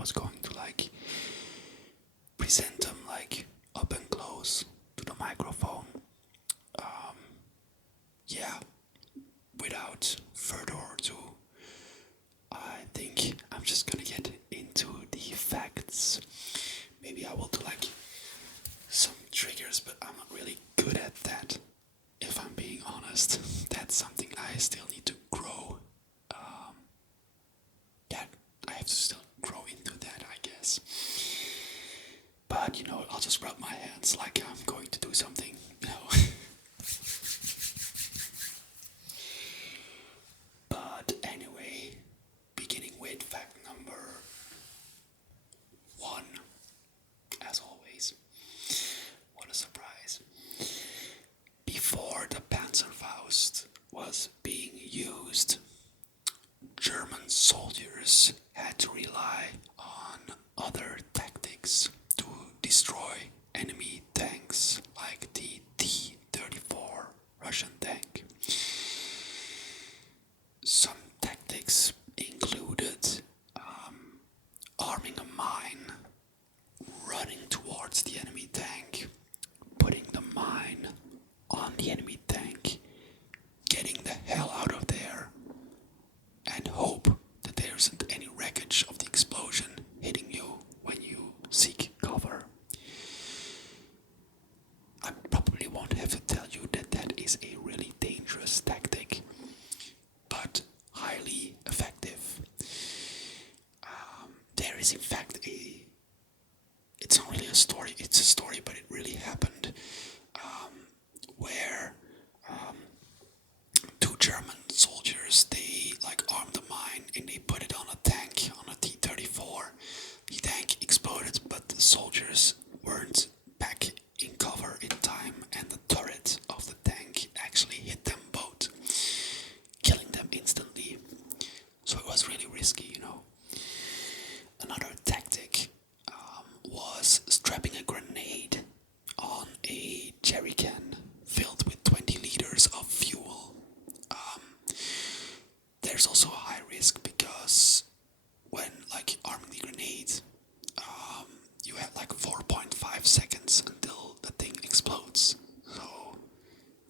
was going to like present them like up and close to the microphone. Yeah, without further ado, I think I'm just gonna get into the facts. Maybe I will do like some triggers, but I'm not really good at that. If I'm being honest, that's something I still need to grow. Yeah, I have to still grow into that, I guess. But I'll just rub my hands like I'm going to do something. But anyway, beginning with fact number 1, as always. What a surprise. Before the Panzerfaust was being used, German soldiers had to rely on other tactics to destroy enemy tanks like the T-34 Russian tank. Some tactics included arming a mine, running towards the enemy tank, putting the mine on the enemy tank, getting the hell out of there, and hope that there isn't any wreckage of the explosion hitting you when you seek cover. I probably won't have to tell you that that is a really dangerous tactic, but highly effective. There is in fact it's not really a story, it's a story, but it really happened, where two German soldiers, they like armed a mine and they put it on a tank, on a T-34. The tank exploded, but the soldiers weren't back in cover in time, and the turret of the tank actually hit them both, killing them instantly. So it was really risky. Another tactic was strapping a grenade on a jerry can filled with 20 liters of fuel. There's also a high risk because when like arming the grenade, you have like 4.5 seconds until the thing explodes. So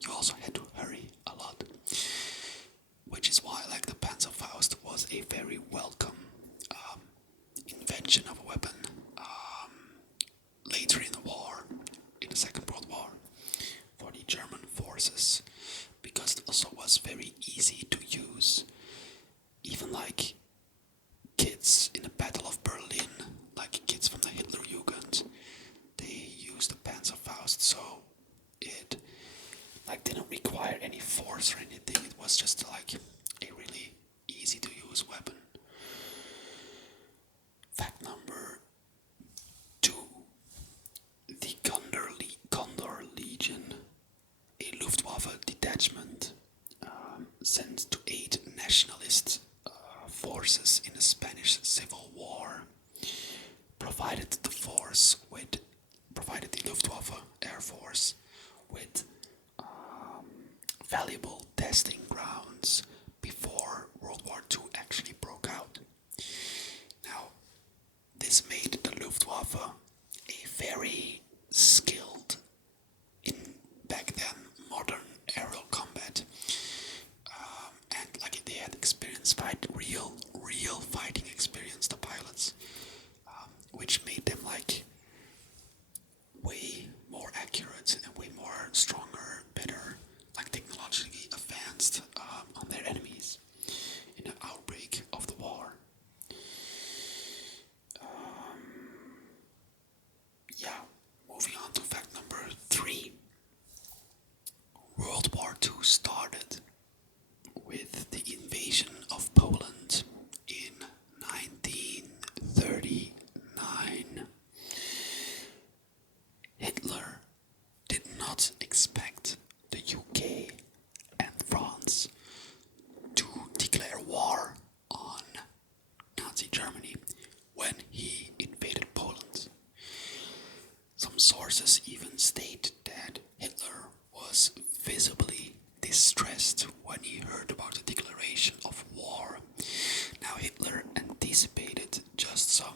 you also had to hurry a lot, which is why like the Panzerfaust was a very welcome invention of a weapon later in the war, in the Second World War, for the German forces, because it also was very easy to use. Even like kids in the Battle of Berlin, like kids from the Hitlerjugend, they used the Panzerfaust, so it like didn't require any force or anything. It was just like a really easy to use weapon. Fact number 2. The Condor Legion, a Luftwaffe detachment sent to aid nationalist forces in the Spanish Civil War, provided the Luftwaffe Air Force with valuable testing grounds before World War II actually broke out. Now, this made the Luftwaffe a very skilled, in back then, modern aerial combat, and like they had real fighting experience, the pilots, which made them like way more accurate and way more stronger, better, like technologically advanced on their enemies in the outbreak of the war. Moving on to fact number 3. World War II started with the invasion of Poland in 1939. Hitler did not expect the UK and France to declare war on Nazi Germany when he invaded Poland. Some sources even state that Hitler was visibly distressed when he heard about the declaration of war. Now Hitler anticipated just some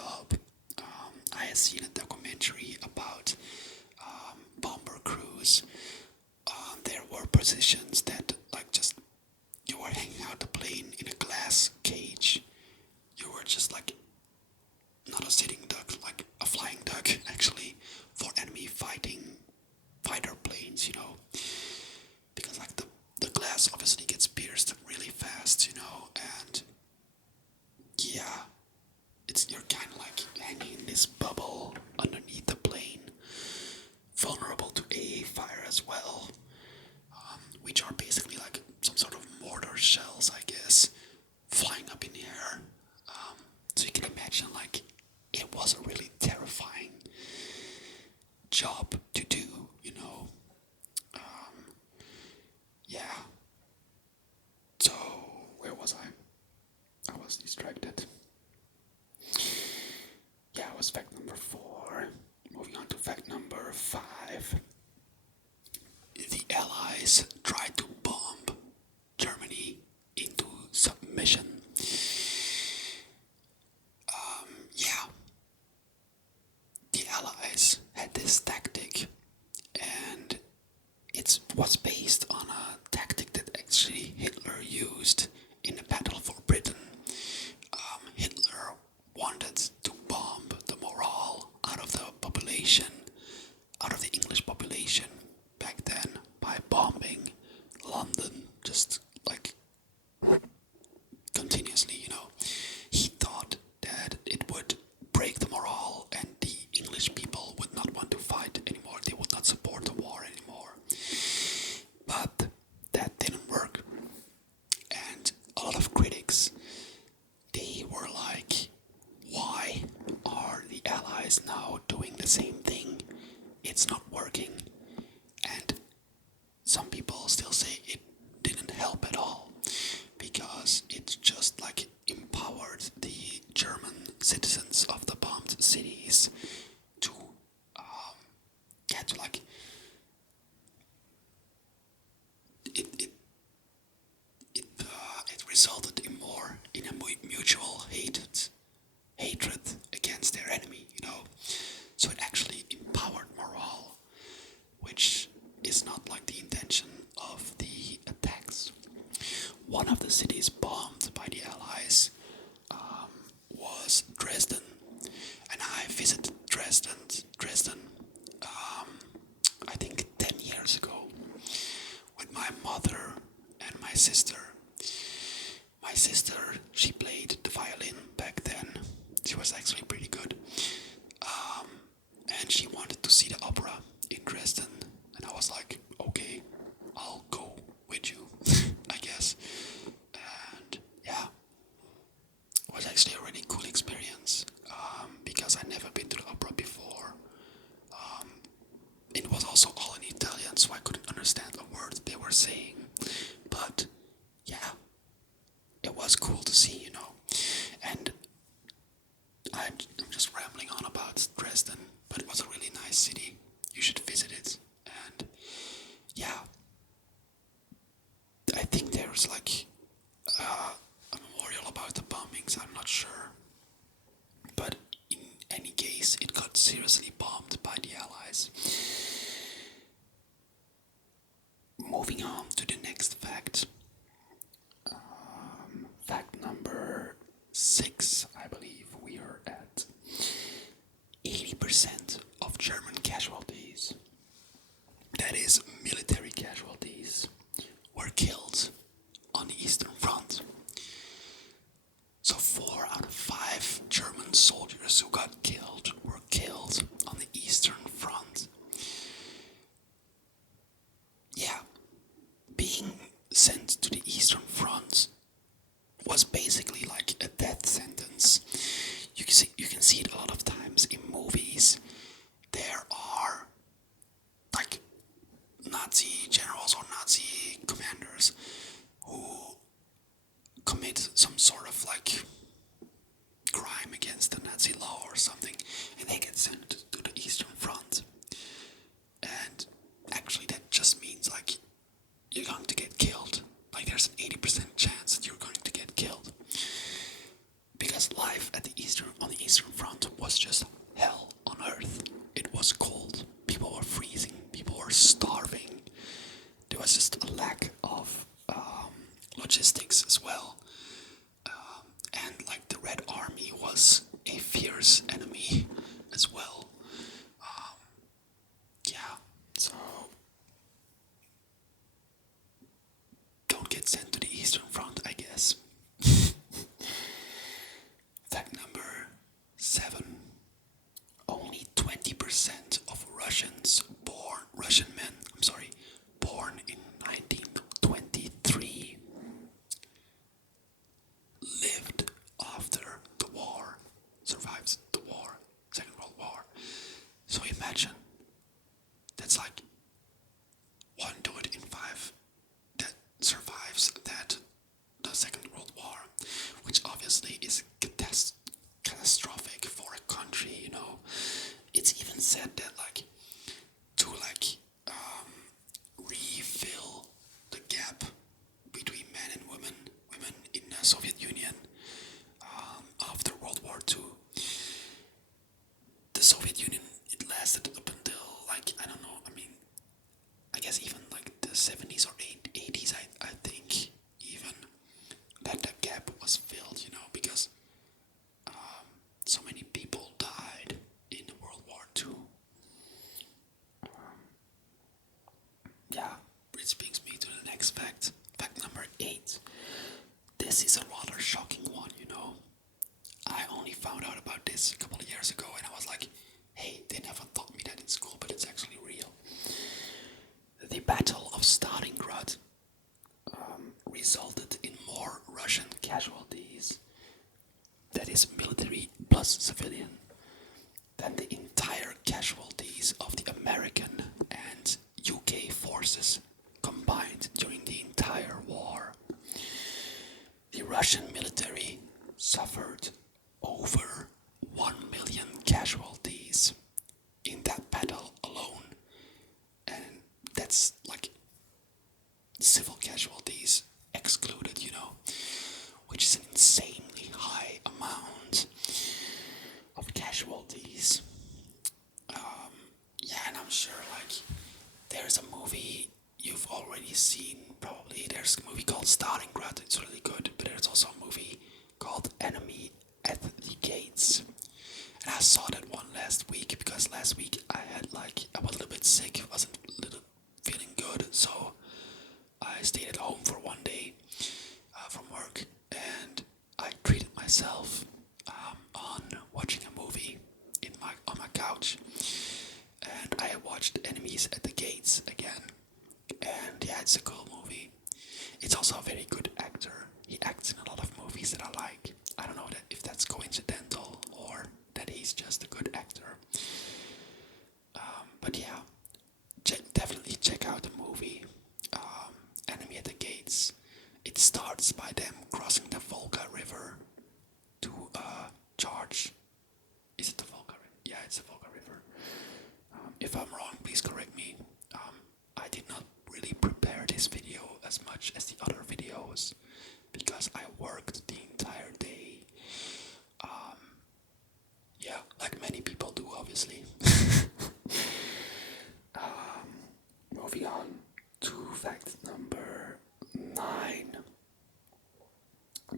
job. I had seen a documentary about bomber crews. There were positions that like just you were hanging out the plane in a glass cage. You were just like not a sitting duck, like a flying duck actually, for enemy fighter planes, because like the glass obviously gets pierced really fast, and yeah, you're kind of like hanging in this bubble underneath the plane, vulnerable to AA fire as well, which are basically like some sort of mortar shells, I guess, flying up in the air. So you can imagine, like, it was a really terrifying job to do, Yeah. So, where was I? I was distracted. Yeah, it was fact number 4. Moving on to fact number 5. The Allies tried to bomb Germany into submission. Yeah, the Allies had this tactic, and it was based on a tactic that actually Hitler used in the Battle for Britain. Hitler wanted to bomb the morale out of the population, out of the English population back then, by bombing London, just like continuously, He thought that it would break the morale and the English people would not want to fight anymore. They would not support the war anymore. But that didn't work. And a lot of critics, they were like, why are the Allies now doing the same thing? It's not working. And some people still say it didn't help at all, because it just like empowered the German citizens of the bombed cities to like it resulted in a mutual hatred against their enemy, So it actually empowered morale, which is not like the intention of the attacks. One of the cities bombed by the Allies was Dresden, and I visited Dresden, I think 10 years ago, with my mother and my sister. My sister, she played the violin back then. She was actually pretty good. And she wanted to see the opera in Dresden. And I was like, okay, I'll go with you, I guess. And yeah, it was actually a really cool experience, because I'd never been to the opera before. It was also all in Italian, so I couldn't understand a word they were saying. But yeah, it was cool to see, And I'm just rambling on about Dresden, but it was a really nice city. You should visit it. And yeah, I think there's like a memorial about the bombings, I'm not sure. But in any case, it got seriously bombed by the Allies. Moving on to the next fact. Fact number 6, I believe we are at. 80% of German casualties, that is military casualties, were killed on the Eastern Front. So 4 out of 5 German soldiers who got killed were killed on the Eastern Front. Yeah, being sent to the Eastern Front was basically like a death sentence. You can see it a lot of times in movies. There are like Nazi generals or Nazi commanders who commit some sort of like crime against the Nazi law or something, and they get sent to the Eastern Front. And actually that just means like you're going to get killed. Like there's an 80% chance that you're going to get killed. Because life at on the Eastern Front was just hell on earth. It was cold. People were freezing. People were starving. There was just a lack of logistics as well. And like the Red Army was a fierce enemy as well. Yeah, so don't get sent to the Eastern Front, I guess. Fact number 7. Only 20% of Russian men, born in 1923 lived after the war, survived the war, Second World War. So imagine, that's like 1 dude in 5 that survives the Second World War, which obviously is catastrophic for a country, you know. It's even said that to refill the gap between men and women in the Soviet Union after World War II. The Soviet Union, it lasted up until I don't know, I guess even the 70s or 80s, I think, even that gap was filled, you know, because so many people died in World War II. Yeah, which brings me to the next fact. Fact number 8. This is a rather shocking one, you know. I only found out about this a couple of years ago and I was like, hey, they never taught me that in school, but it's actually real. The Battle of Stalingrad resulted in more Russian casualties, that is military plus civilian, than the entire casualties of the American and UK forces combined during the entire war. The Russian military suffered over 1 million casualties in that battle alone. And that's civil casualties excluded, you know, which is an insanely high amount of casualties. Yeah, and I'm sure there's a movie you've already seen, probably. There's a movie called Stalingrad, it's really good, but there's also a movie called Enemy at the Gates. And I saw that one last week because last week I was a little bit sick, wasn't feeling good, so I stayed at home for one day from work, and I treated myself on watching a movie on my couch, and I watched Enemies at the Gates again, and yeah, it's a cool movie. It's also a very good actor. He acts in a lot of movies that I like. I don't know if that's coincidental or that he's just a good actor. But yeah, definitely check out the movie Enemy at the Gates. It starts by them crossing the Volga River to charge. Is it the Volga River? Yeah, it's the Volga River. If I'm wrong, please correct me. I did not really prepare this video as much as the other videos because I worked the entire day. Yeah, like many people do, obviously. Moving on to fact number 9.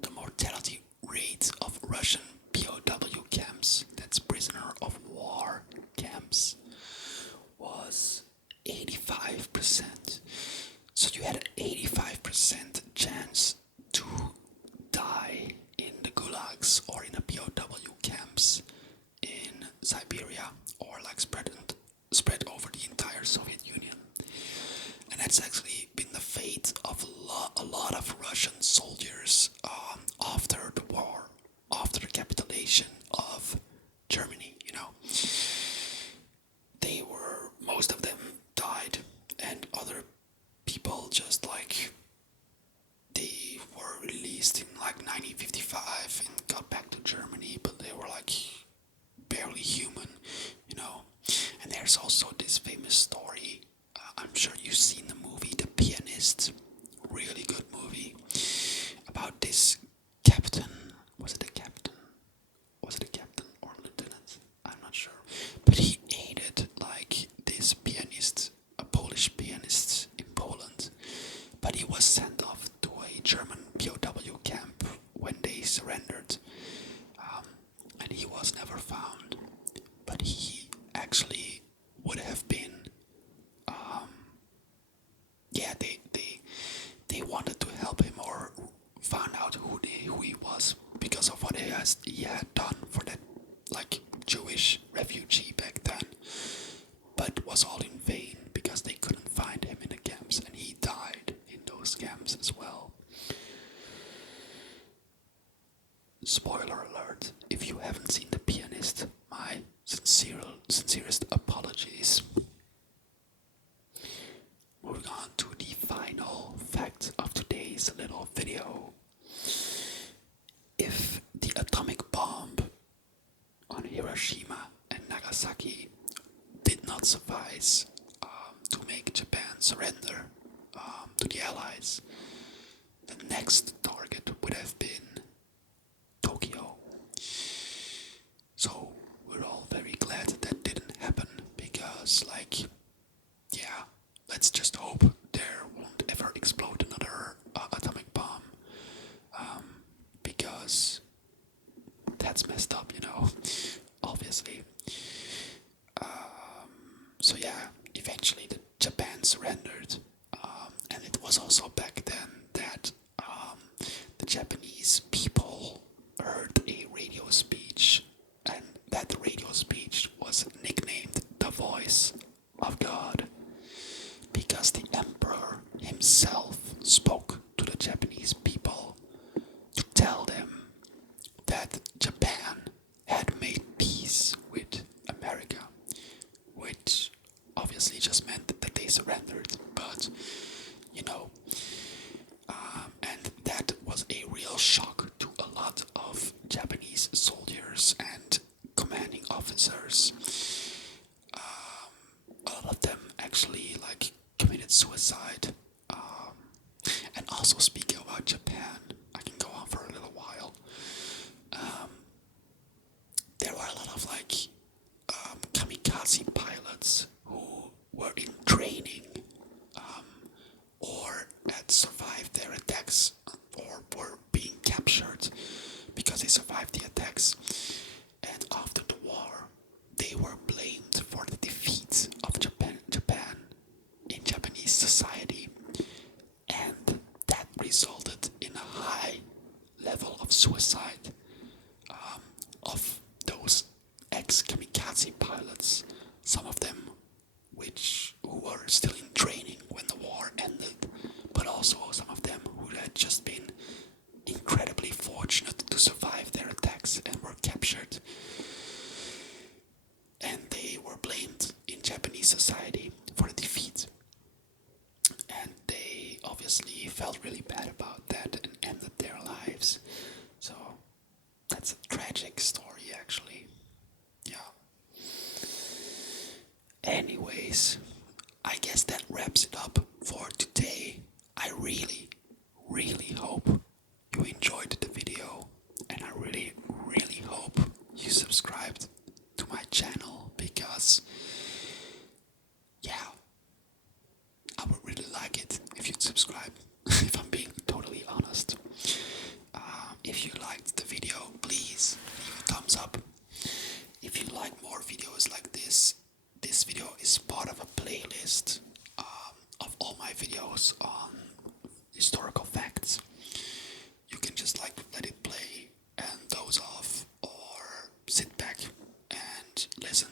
The mortality rate of Russian POW camps, that's prisoner of war camps, was 85%. So you had an 85% chance to die in the gulags or in the POW camps in Siberia, or spread over the entire Soviet Union. And that's actually been the fate of a lot of Russian soldiers after the war, after the capitulation of Germany, you know. Most of them died, and other people just they like Jewish refugee back then, but was all in vain because they couldn't find him in the camps, and he died in those camps as well. Spoiler alert, if you haven't seen The Pianist, my sincerest apologies. Moving on to the final fact of today's little video. If the atomic bomb on Hiroshima and Nagasaki did not suffice to make Japan surrender to the Allies, the next target would have been Tokyo. So we're all very glad that didn't happen because, let's just hope there won't ever explode another atomic bomb, because that's messed up, obviously. So eventually Japan surrendered, and it was also back then that the Japanese people heard a radio speech, and that radio speech was nicknamed the Voice of God, because the emperor himself spoke to the Japanese people to tell them that Japan had made peace with America, which obviously just meant that they surrendered, but and that was a real shock to a lot of Japanese soldiers and commanding officers. A lot of them actually committed suicide. And also, speaking about Japan, I can go on for a little while. There were a lot of kamikaze pilots who were in training, or had survived their attacks, or were being captured because they survived the attacks. And after the war, they were blamed for the defeat of Japan in Japanese society, and that resulted in a high level of suicide of those ex-kamikaze pilots, some of them who were still in training when the war ended, but also some of them who had just been incredibly fortunate to survive their attacks and were captured. And they were blamed in Japanese society for the defeat. And they obviously felt really bad about that and ended their lives. So that's a tragic story, actually. Yeah. Anyways, I guess that wraps it up for today. I really, really hope you enjoyed the video, and I really, really hope you subscribed to my channel, because I would really like it if you'd subscribe, if I'm being totally honest. If you liked the video, please leave a thumbs up. If you like more videos like this video is part of a playlist of all my videos on historical facts. You can just let it play and doze off, or sit back and listen